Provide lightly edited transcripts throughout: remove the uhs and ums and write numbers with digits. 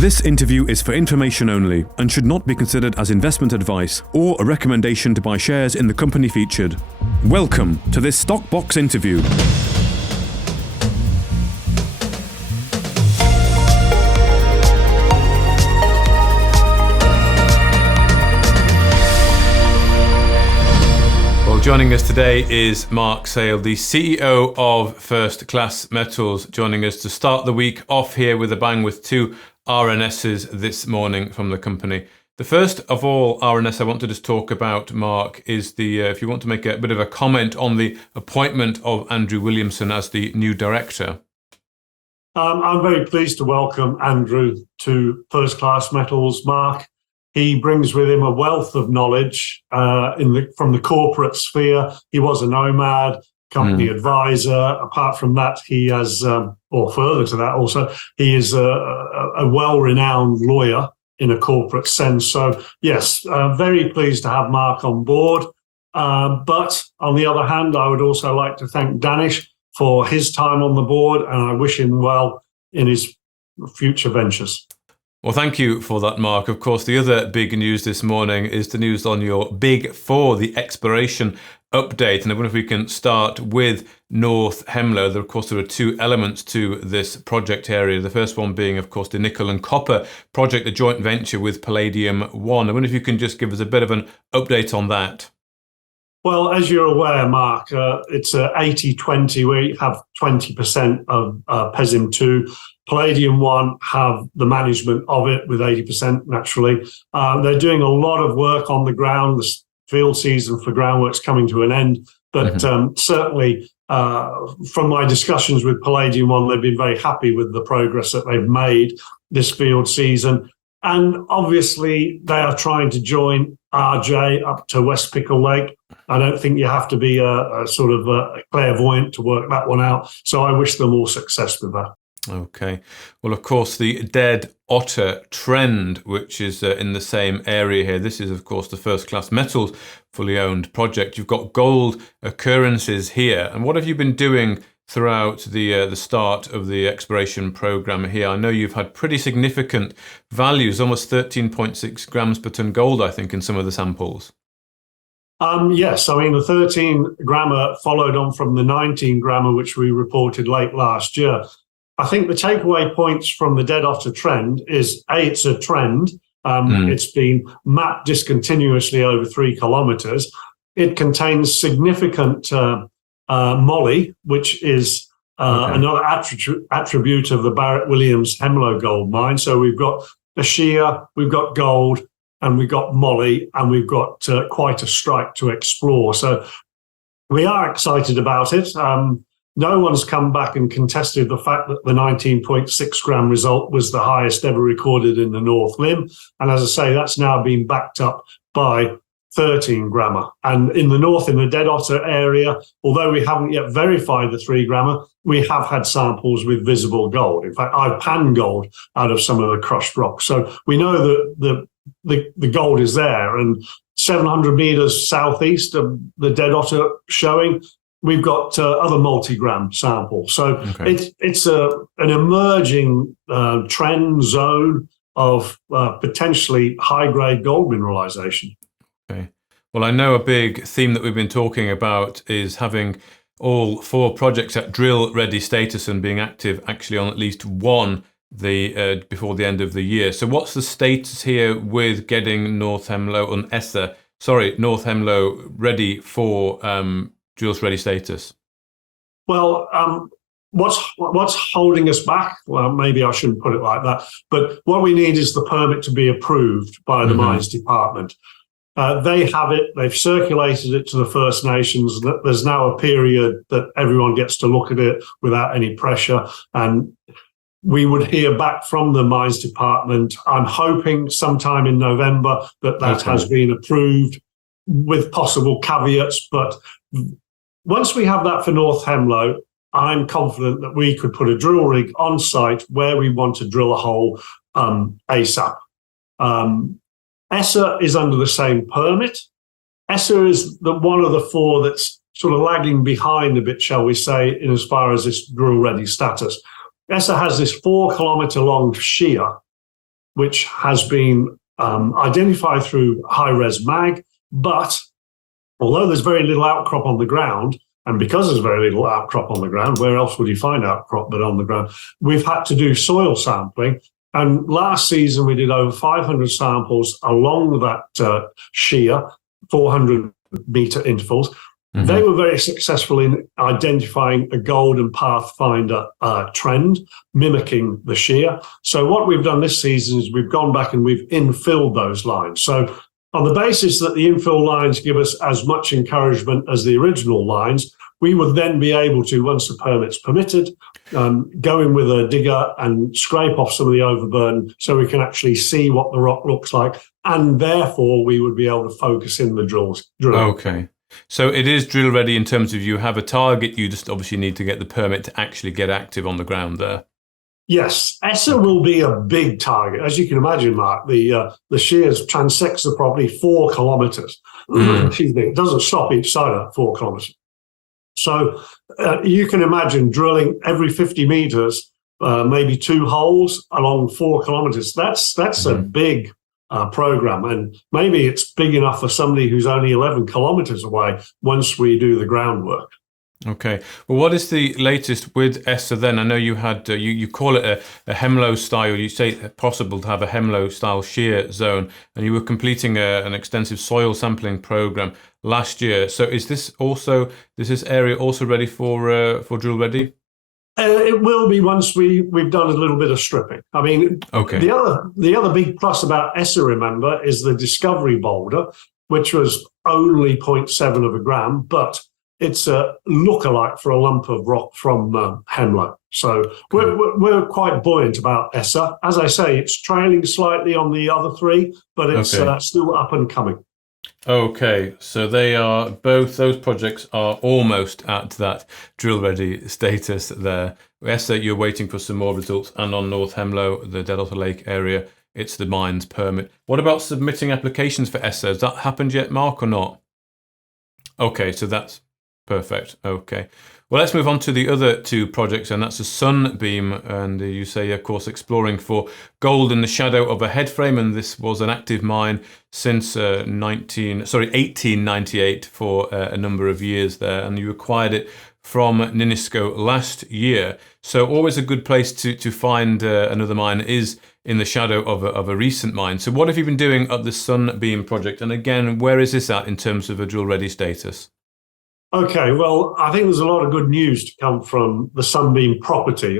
This interview is for information only and should not be considered as investment advice or a recommendation to buy shares in the company featured. Welcome to this Stock Box interview. Joining us today is Mark Sale, the CEO of First Class Metals, joining us to start the week off here with a bang with two RNSs this morning from the company. The first of all RNS I want to just talk about, Mark, is if you want to make a bit of a comment on the appointment of Andrew Williamson as the new director. I'm very pleased to welcome Andrew to First Class Metals, Mark. He brings with him a wealth of knowledge from the corporate sphere. He was a nomad, company advisor. Apart from that, he has, or further to that also, he is a well-renowned lawyer in a corporate sense. So yes, very pleased to have Mark on board. But on the other hand, I would also like to thank Danish for his time on the board, and I wish him well in his future ventures. Well, thank you for that, Mark. Of course, the other big news this morning is the news on your Big Four, the exploration update. And I wonder if we can start with North Hemlo. Of course, there are two elements to this project area. The first one being, of course, the nickel and copper project, a joint venture with Palladium One. I wonder if you can just give us a bit of an update on that. Well, as you're aware, Mark, it's 80-20. We have 20% of PESIM 2. Palladium One have the management of it with 80% naturally. They're doing a lot of work on the ground. The field season for groundwork's coming to an end. But certainly from my discussions with Palladium One, they've been very happy with the progress that they've made this field season. And obviously, they are trying to join RJ up to West Pickle Lake. I don't think you have to be a sort of a clairvoyant to work that one out. So I wish them all success with that. Okay. Well, of course, the dead Otter trend, which is in the same area here. This is, of course, the First Class Metals fully owned project. You've got gold occurrences here. And what have you been doing throughout the start of the exploration program here? I know you've had pretty significant values, almost 13.6 grams per ton gold, I think, in some of the samples. Yes, I mean, the 13 grammer followed on from the 19 grammer, which we reported late last year. I think the takeaway points from the dead Otter trend is, A, it's a trend. It's been mapped discontinuously over 3 kilometers. It contains significant moly, which is another attribute of the Barrett-Williams Hemlo gold mine. So we've got a shear, we've got gold, and we've got moly, and we've got quite a strike to explore. So we are excited about it. No one's come back and contested the fact that the 19.6 gram result was the highest ever recorded in the North Limb. And as I say, that's now been backed up by 13 grammer. And in the north, in the dead Otter area, although we haven't yet verified the 3 grammer, we have had samples with visible gold. In fact, I've panned gold out of some of the crushed rocks. So we know that the gold is there. And 700 meters southeast of the dead Otter showing, we've got other multi-gram samples. So it's an emerging trend zone of potentially high-grade gold mineralization. Okay. Well, I know a big theme that we've been talking about is having all 4 projects at drill-ready status and being active actually on at least one before the end of the year. So what's the status here with getting North Hemlo ready for drills ready status? Well, what's holding us back? Well, maybe I shouldn't put it like that. But what we need is the permit to be approved by the Mines Department. They have it. They've circulated it to the First Nations. There's now a period that everyone gets to look at it without any pressure. And we would hear back from the Mines Department. I'm hoping sometime in November that has been approved with possible caveats. But once we have that for North Hemlo, I'm confident that we could put a drill rig on site where we want to drill a hole ASAP. Essa is under the same permit. Essa is one of the 4 that's sort of lagging behind a bit, shall we say, in as far as this drill ready status. Essa has this 4 kilometer long shear which has been identified through high-res mag, but although there's very little outcrop on the ground, and because there's very little outcrop on the ground, where else would you find outcrop but on the ground? We've had to do soil sampling. And last season, we did over 500 samples along that shear, 400-meter intervals. Mm-hmm. They were very successful in identifying a golden pathfinder trend, mimicking the shear. So what we've done this season is we've gone back and we've infilled those lines. So on the basis that the infill lines give us as much encouragement as the original lines, we would then be able to, once the permit's permitted, go in with a digger and scrape off some of the overburden so we can actually see what the rock looks like. And therefore, we would be able to focus in the drilling. Okay. So it is drill ready in terms of you have a target, you just obviously need to get the permit to actually get active on the ground there. Yes, Essa will be a big target. As you can imagine, Mark, the shears transects the property 4 kilometres. Excuse me, it doesn't stop each side of 4 kilometres. So you can imagine drilling every 50 metres, maybe 2 holes along 4 kilometres. That's a big program, and maybe it's big enough for somebody who's only 11 kilometres away once we do the groundwork. Okay. Well, what is the latest with Essa then? I know you had, you call it a Hemlo style, you say it's possible to have a Hemlo style shear zone, and you were completing an extensive soil sampling program last year. So is this area also ready for drill ready? It will be once we've done a little bit of stripping. I mean, okay. The other big plus about Essa, remember, is the discovery boulder, which was only 0.7 of a gram, but it's a lookalike for a lump of rock from Hemlo. So we're quite buoyant about Essa. As I say, it's trailing slightly on the other 3, but it's still up and coming. Okay, so those projects are almost at that drill ready status there. Essa, you're waiting for some more results, and on North Hemlo, the Dead Otter Lake area, it's the mines permit. What about submitting applications for Essa? Has that happened yet, Mark, or not? Okay, so that's perfect. Okay. Well, let's move on to the other 2 projects, and that's the Sunbeam. And you say, of course, exploring for gold in the shadow of a headframe. And this was an active mine since 1898 for a number of years there. And you acquired it from Ninisco last year. So always a good place to find another mine is in the shadow of a recent mine. So what have you been doing at the Sunbeam project? And again, where is this at in terms of a drill ready status? Okay, well, I think there's a lot of good news to come from the Sunbeam property.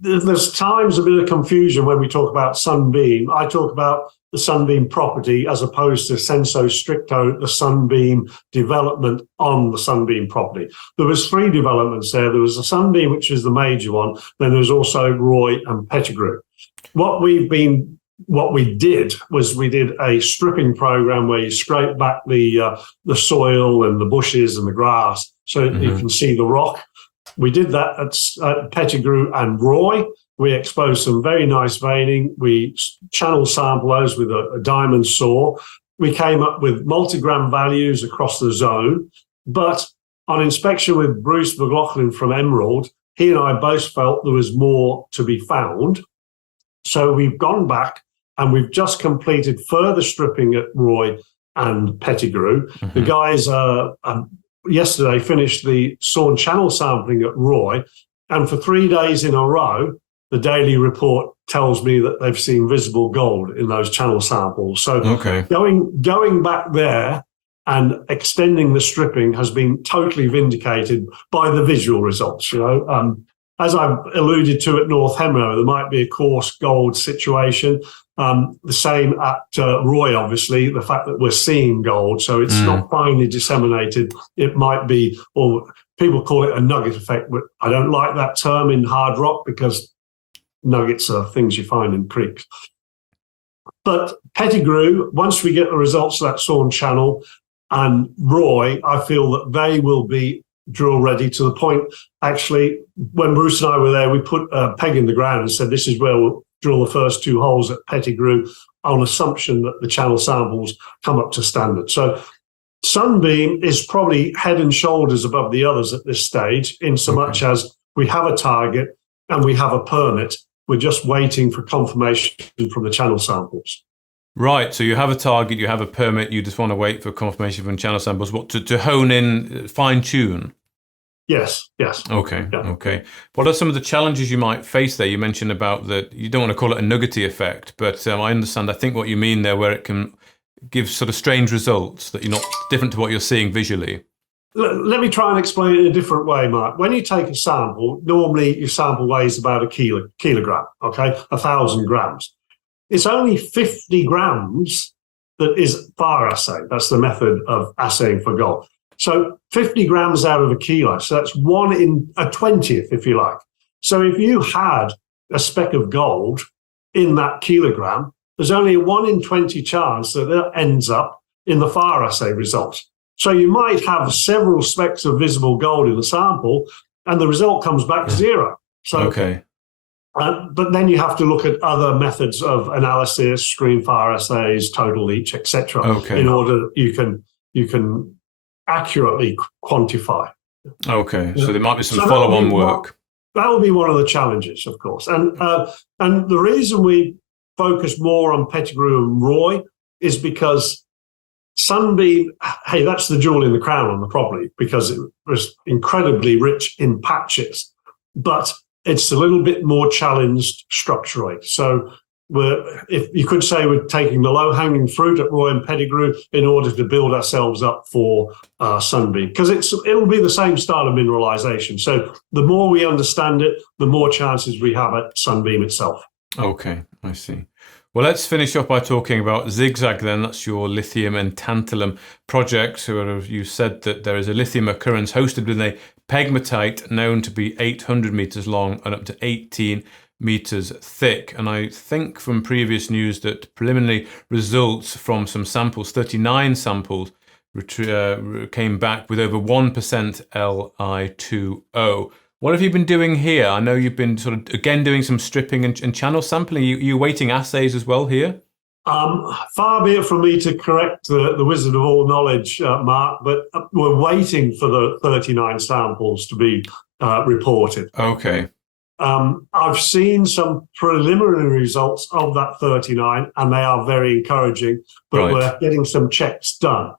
There's times a bit of confusion when we talk about Sunbeam. I talk about the Sunbeam property as opposed to sensu stricto, the Sunbeam development on the Sunbeam property. There was 3 developments there. There was the Sunbeam, which is the major one. Then there was also Roy and Pettigrew. What we did was we did a stripping program where you scrape back the soil and the bushes and the grass so that you can see the rock. We did that at Pettigrew and Roy. We exposed some very nice veining. We channel sample those with a diamond saw. We came up with multigram values across the zone. But on inspection with Bruce McLaughlin from Emerald, he and I both felt there was more to be found. So we've gone back and we've just completed further stripping at Roy and Pettigrew. The guys yesterday finished the sawn channel sampling at Roy, and for 3 days in a row, the daily report tells me that they've seen visible gold in those channel samples. So going back there and extending the stripping has been totally vindicated by the visual results. As I've alluded to at North Hemlo, there might be a coarse gold situation. The same at Roy, obviously, the fact that we're seeing gold, so it's not finely disseminated. It might be, or people call it a nugget effect, but I don't like that term in hard rock because nuggets are things you find in creeks. But Pettigrew, once we get the results of that sawn channel, and Roy, I feel that they will be drill ready to the point. Actually, when Bruce and I were there, we put a peg in the ground and said, this is where we'll drill the first 2 holes at Pettigrew on assumption that the channel samples come up to standard. So Sunbeam is probably head and shoulders above the others at this stage, in so much as we have a target and we have a permit, We're just waiting for confirmation from the channel samples. Right, so you have a target, you have a permit, you just want to wait for confirmation from channel samples. What to hone in, fine tune? Yes. Okay, Yeah. okay. What are some of the challenges you might face there? You mentioned about that you don't want to call it a nuggety effect, but I understand, I think what you mean there, where it can give sort of strange results that you're not different to what you're seeing visually. Let me try and explain it in a different way, Mark. When you take a sample, normally your sample weighs about a kilogram, okay, 1,000 grams. It's only 50 grams that is fire assay. That's the method of assaying for gold. So 50 grams out of a kilo. So that's 1 in a 20th, if you like. So if you had a speck of gold in that kilogram, there's only a 1 in 20 chance that it ends up in the fire assay results. So you might have several specks of visible gold in the sample, and the result comes back zero. So, okay. But then you have to look at other methods of analysis, screen fire assays, total leach, etc., in order you can accurately quantify. Okay, so there might be some follow-on work. That will be one of the challenges, of course, and the reason we focus more on Pettigrew and Roy is because Sunbeam, hey, that's the jewel in the crown on the property because it was incredibly rich in patches, but it's a little bit more challenged structurally. So if you could say we're taking the low-hanging fruit at Roy and Pettigrew in order to build ourselves up for Sunbeam, because it'll be the same style of mineralization. So the more we understand it, the more chances we have at Sunbeam itself. Okay, I see. Well, let's finish up by talking about Zigzag then. That's your lithium and tantalum project. So you said that there is a lithium occurrence hosted within a pegmatite known to be 800 meters long and up to 18 meters thick. And I think from previous news that preliminary results from some samples, 39 samples, came back with over 1% Li2O. What have you been doing here? I know you've been sort of, again, doing some stripping and channel sampling. Are you waiting assays as well here? Far be it from me to correct the wizard of all knowledge, Mark, but we're waiting for the 39 samples to be reported. Okay. I've seen some preliminary results of that 39, and they are very encouraging, but we're getting some checks done.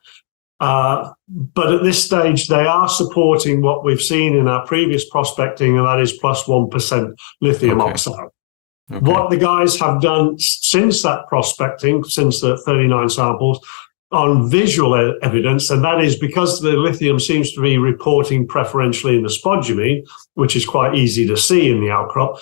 But at this stage, they are supporting what we've seen in our previous prospecting, and that is plus 1% lithium oxide. Okay. What the guys have done since that prospecting, since the 39 samples, on visual evidence, and that is because the lithium seems to be reporting preferentially in the spodumene, which is quite easy to see in the outcrop.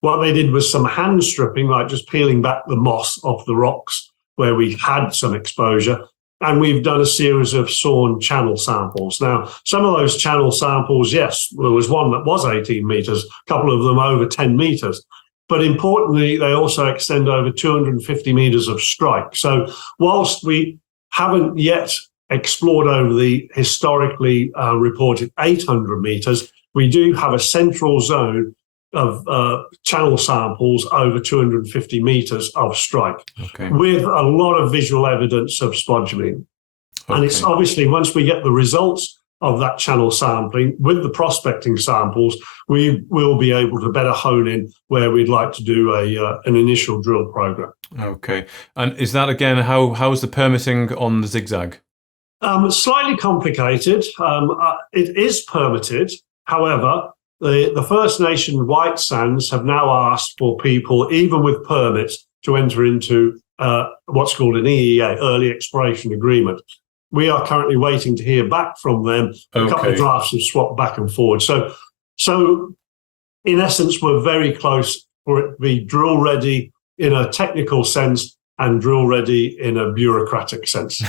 What they did was some hand stripping, like just peeling back the moss off the rocks where we had some exposure. And we've done a series of sawn channel samples. Now, some of those channel samples, yes, there was one that was 18 meters, a couple of them over 10 meters. But importantly, they also extend over 250 meters of strike. So whilst we haven't yet explored over the historically reported 800 meters, we do have a central zone of channel samples over 250 meters of strike, with a lot of visual evidence of spodumene. And it's obviously, once we get the results of that channel sampling with the prospecting samples, we will be able to better hone in where we'd like to do an initial drill program. Okay. And is that, again, how is the permitting on the Zigzag? Slightly complicated. It is permitted. However, the First Nation White Sands have now asked for people, even with permits, to enter into what's called an EEA, Early Exploration Agreement. We are currently waiting to hear back from them. A couple of drafts have swapped back and forward. So in essence, we're very close for it to be drill ready in a technical sense and drill ready in a bureaucratic sense.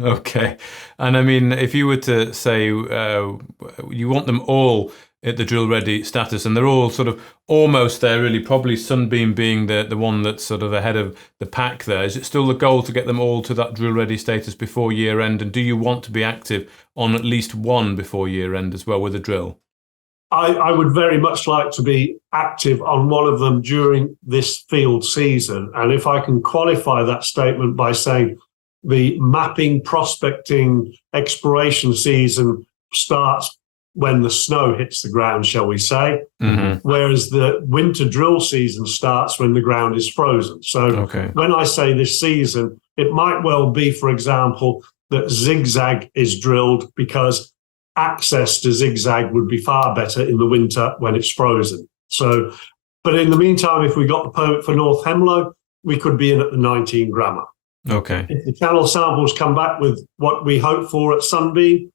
Okay. And I mean, if you were to say you want them all at the drill ready status, and they're all sort of almost there, really, probably Sunbeam being the one that's sort of ahead of the pack there. Is it still the goal to get them all to that drill ready status before year end? And do you want to be active on at least one before year end as well with a drill? I would very much like to be active on one of them during this field season. And if I can qualify that statement by saying the mapping, prospecting, exploration season starts when the snow hits the ground, shall we say, Mm-hmm. whereas the winter drill season starts when the ground is frozen. So when I say this season, it might well be, for example, that Zigzag is drilled because access to Zigzag would be far better in the winter when it's frozen. So, but in the meantime, if we got the permit for North Hemlow, we could be in at the 19 grammer. Okay. If the channel samples come back with what we hope for at Sunbeam,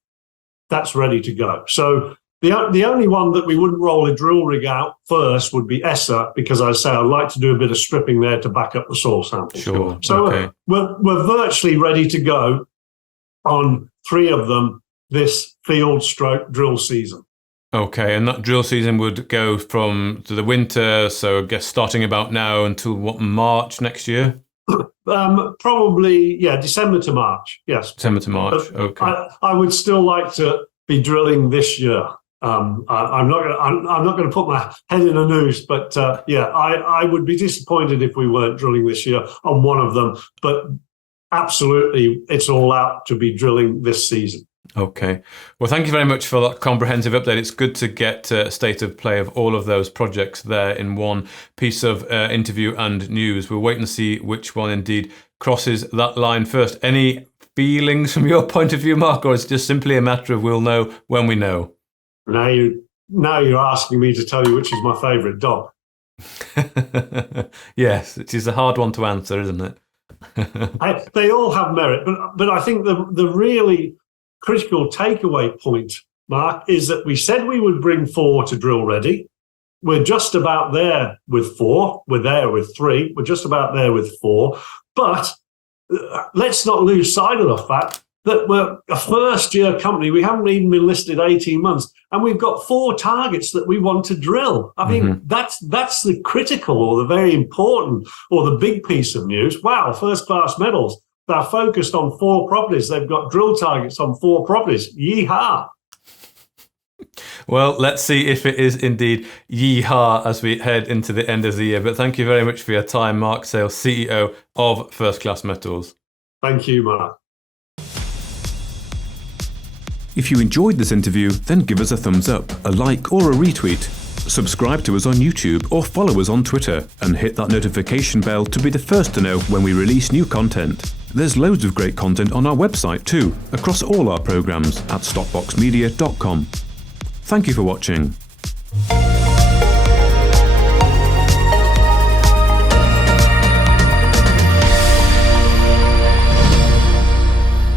that's ready to go. So the only one that we wouldn't roll a drill rig out first would be Essa, because I say I'd like to do a bit of stripping there to back up the soil sample. Sure. So we're virtually ready to go on 3 of them this field stroke drill season. Okay, and that drill season would go from the winter, so I guess starting about now until what, March next year? Probably, December to March. Yes, December to March. Okay. I would still like to be drilling this year. I'm not going to put my head in a noose, but I would be disappointed if we weren't drilling this year on one of them. But absolutely, it's all out to be drilling this season. Okay. Well, thank you very much for that comprehensive update. It's good to get a state of play of all of those projects there in one piece of interview and news. We'll wait and see which one indeed crosses that line first. Any feelings from your point of view, Mark, or is it just simply a matter of we'll know when we know? Now you're asking me to tell you which is my favourite dog. Yes, it is a hard one to answer, isn't it? They all have merit, but I think the really critical takeaway point, Mark, is that we said we would bring 4 to drill ready. We're just about there with 4. We're there with 3. We're just about there with 4. But let's not lose sight of the fact that we're a first-year company. We haven't even been listed 18 months, and we've got 4 targets that we want to drill. I mean, that's the critical or the very important or the big piece of news. Wow, first-class metals. They're focused on 4 properties. They've got drill targets on 4 properties. Yeehaw. Well, let's see if it is indeed yeehaw as we head into the end of the year. But thank you very much for your time, Mark Sale, CEO of First Class Metals. Thank you, Mark. If you enjoyed this interview, then give us a thumbs up, a like or a retweet. Subscribe to us on YouTube or follow us on Twitter and hit that notification bell to be the first to know when we release new content. There's loads of great content on our website too, across all our programs at stockboxmedia.com. Thank you for watching.